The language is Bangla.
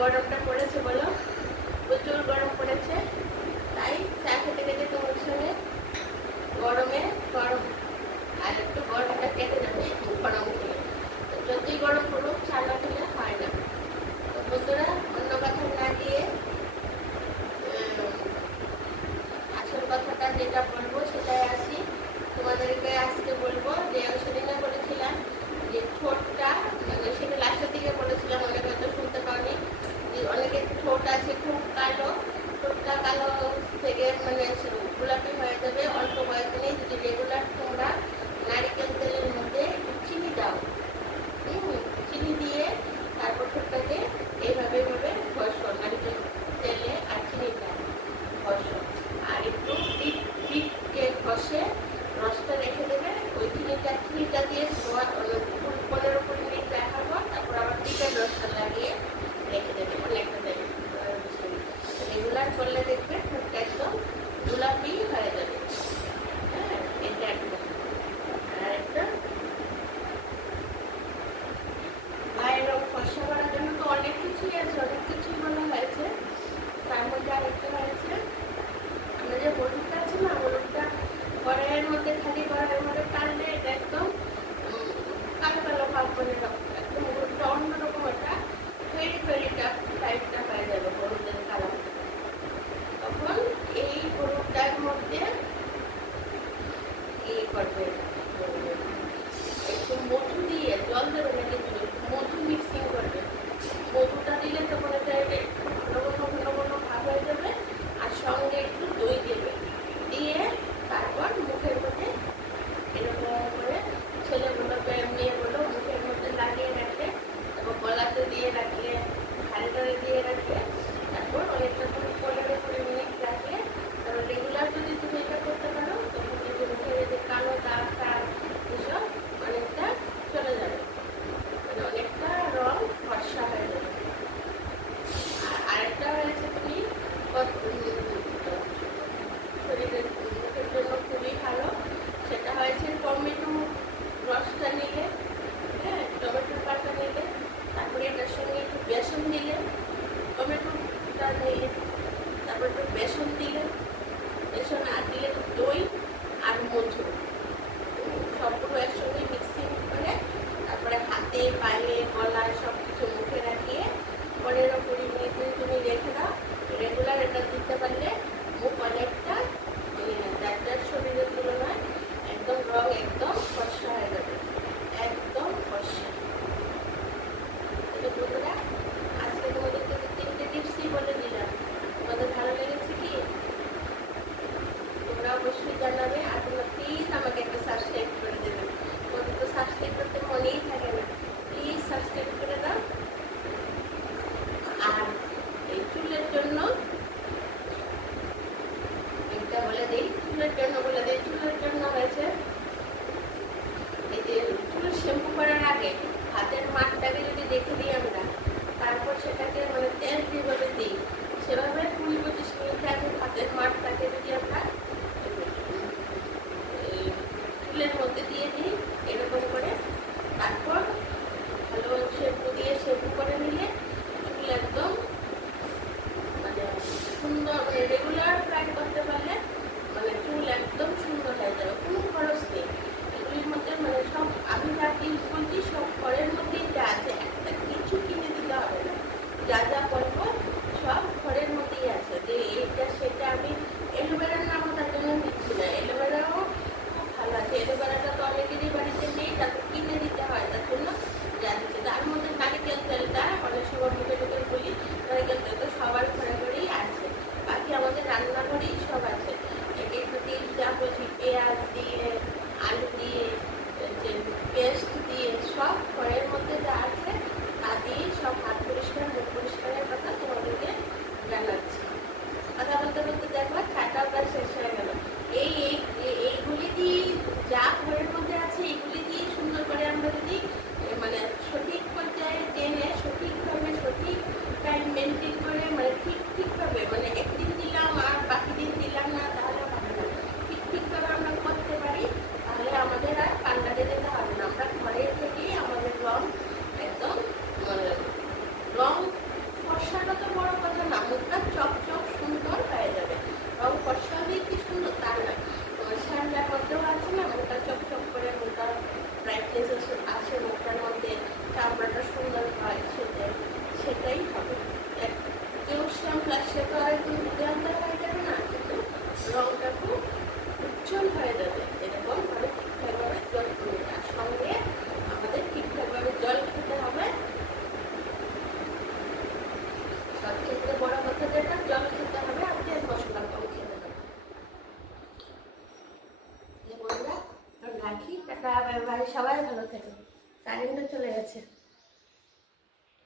গরমটা পড়েছে বলো, প্রচুর গরম পড়েছে। তাই চা খেতে খেতে তোমার সঙ্গে গরমে গরম আর একটু গরমটা কেটে যাবে গরম খেলে। যতই গরম পড়ুক চা না খেলে হয় না। তো বন্ধুরা, অন্য কথা না দিয়ে আসল কথাটা যেটা বলবো সেটাই আসি। তোমাদেরকে আজকে বলবো যে সেদিনে বলেছিলাম যে ঠোঁটটা, মানে সেটা লাস্টের দিকে বলেছিলাম, অনেকে হয়তো শুনতে পাওনি, যে অনেকের ঠোঁট আছে খুব কালো, ঠোঁটটা কালো থেকে মানে গোলাপি হয়ে যাবে অল্প বয়সে যদি রেগুলার তোমরা নারিকেল তেলের মধ্যে চিনি দাও। চিনি দিয়ে তারপর ঠোঁটটাকে এইভাবে এইভাবে ঘষো, নারিকেল তেলে আর চিনিটা ঘষো, আর একটু পিঠকে ঘষে রসটা রেখে দেবে। ওই চিনিটা দিয়ে 15-20 মিনিট রাখাবো, তারপর আবার পিঠের রসটা লাগিয়ে রেখে দেবে অনেকটা টাইম। রেগুলার করলে দেখবে ঠোঁটটা একদম গোলাপি হয়ে যাবে। হ্যাঁ, এটা একদম। আর একটা গায়ের রং ফর্সা করার জন্য তো অনেক কিছুই আছে, অনেক কিছুই বলা হয়েছে। তার মধ্যে আরেকটা হয়েছে, আমরা যে হলুদটা আছে না, হলুদটা কড়াইয়ের মধ্যে খালি কড়াইয়ের মধ্যে টানলে এটা একদম কালো কালো ভাব করে একদম হলুদটা অন্যরকম, ওটা ফেরি টাইপটা হয়ে যাবে হলুদের কালার। তখন এই হলুদটার মধ্যে করবে একটু মধু দিয়ে, জল দেবে না কিন্তু মধু মিক্সিং করবে। মধুটা দিলে তখন এটা ঘন ঘন ভাব হয়ে যাবে, আর সঙ্গে একটু দই দেবে, দিয়ে তারপর মুখের মধ্যে এরকম করে ছেলেগুলো মেয়েগুলো মুখের মধ্যে লাগিয়ে রাখলে, তারপর গলাতে দিয়ে রাখলে, ঘাড়ে দিয়ে রাখলে, তারপর অনেকটা করে 15-20 মিনিট রাখলে, তারপর রেগুলার যদি তুমি এটা করতে পারো তখন কিন্তু মুখের যে কালো দাগ টাগ এসব অনেকটা চলে যাবে, মানে অনেকটা রং ফর্সা হয়ে যাবে। আর আরেকটা হয়েছে তুমি শরীরের মুখের জন্য খুবই ভালো, সেটা হয়েছে টমেটো রসটা নিলে, হ্যাঁ, টমেটোর পাতা নিলে, তারপরে এটার সঙ্গে একটু বেসন দিলে, টমেটোটা নিলে, তারপর একটু বেসন দিলে, বেসন আর দিলে দই আর মধু, সবগুলো একসঙ্গে মিক্সিং করে তারপরে হাতে পায়ে গলায় সব কিছু মুখে রাখিয়ে 15-20 মিনিট তুমি রেখে দাও। রেগুলার এটা দিতে পারলে মুখ অনেকটা যার শরীরের তুলনায় একদম রং একদম ফর্সা হয়ে যাবে, একদম ফর্সা। বন্ধুরা, আজকে তোমাদেরকে 3টে টিপসই বলে দিলাম। তোমাদের ভালো লেগেছে কি? তোমরা অবশ্যই জানাবে, আর তোমরা প্লিজ আমাকে একটা সাবস্ক্রাইব করে দেবে। তোমাদের তো সাবস্ক্রাইব করতে মনেই থাকে না, প্লিজ সাবস্ক্রাইব করে দাও। আর এই চুলের জন্য এটা বলে দিই, চুলের জন্য হয়েছে এই যে চুল শ্যাম্পু করার আগে হাতের মাঠটাকে যদি রেখে দিই আমরা, তারপর সেটাকে মানে তেল যেভাবে দিই সেভাবে 20-25 মিনিট আগে হাতের মাঠটাকে যদি আমরা চুলের মধ্যে দিয়ে দিই এরকম করে, তারপর ভালো শ্যাম্পু দিয়ে শ্যাম্পু করে নিলে চুল একদম মানে সুন্দর, মানে রেগুলার ট্রাই করতে পারলে মানে চুল একদম সুন্দর হয়ে যাবে, কোনো খরচ নেই। এগুলির মধ্যে মানে সব আমি যা ইউজ করছি সব ঘরের মধ্যেই যা আছে, একটা কিছু সে তো আর একটু উজ্জ্বলতা হয়ে যাবে না, কিন্তু রংটা খুব উজ্জ্বল হয়ে যাবে। এরকম ভাবে ঠিকঠাকভাবে জল করবে, আর সঙ্গে আমাদের ঠিকঠাকভাবে জল খেতে হবে। সব ক্ষেত্রে বড় কথা যেটা, জল খেতে হবে আর তেল মশলা কম খেতে হবে। বন্ধুরা রাখি, টাটা, বাই বাই, সবাই ভালো থাকে। কারেন্টও চলে গেছে।